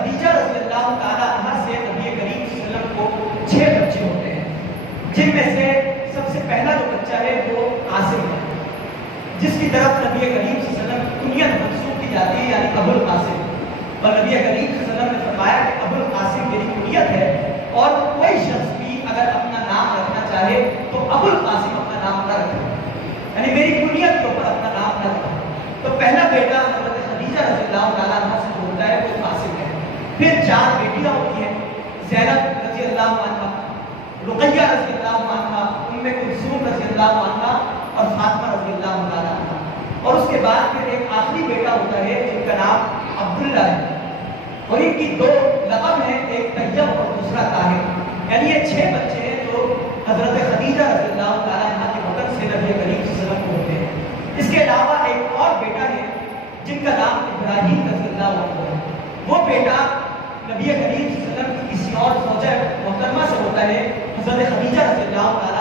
خدیجہ رضی اللہ تعالیٰ عنہ سے نبی کریم صلی اللہ علیہ وسلم کو 6 بچے ہوتے ہیں، جن میں سے سب سے پہلا جو بچہ ہے وہ قاسم ہے، جس کی طرف نبی کریم صلی اللہ علیہ وسلم کی کنیت منسوب کی جاتی ہے، یعنی ابو القاسم۔ اور نبی کریم صلی اللہ علیہ وسلم نے فرمایا کہ ابو القاسم میری کنیت ہے، اور کوئی شخص بھی اگر اپنا نام رکھنا چاہے تو ابو القاسم اپنا نام نہ رکھے، یعنی میری کنیت کے اوپر اپنا نام نہ رکھے۔ تو پہلا بیٹا حضرت خدیجہ رضی اللہ تعالیٰ عنہ سے جو ہوتا ہے وہ قاسم ہے۔ پھر 4 بیٹیاں ہوتی ہیں، زینب رضی اللہ عنہ، رقیہ رضی اللہ عنہ، ام کلثوم رضی اللہ عنہ اور فاطمہ رضی اللہ تعالیٰ عنہ۔ اور اس کے بعد پھر ایک آخری بیٹا ہوتا ہے جن کا نام عبداللہ ہے، اور ان کی 2 لقب ہیں، ایک طیب اور دوسرا طاہر، یعنی یہ 6 بچے ہیں جو حضرت خدیجہ رضی اللہ تعالیٰ عنہ کے وطن سے نبی کریم صلی اللہ علیہ وسلم کو ہوتے ہیں۔ اس کے علاوہ ایک اور بیٹا ہے جن کا نام ابراہیم رضی اللہ عنہ ہے، وہ بیٹا نبی کریم صلی اللہ علیہ وسلم کی کسی اور زوجہ محترمہ سے ہوتا ہے، حضرت خدیجہ رضی اللہ تعالیٰ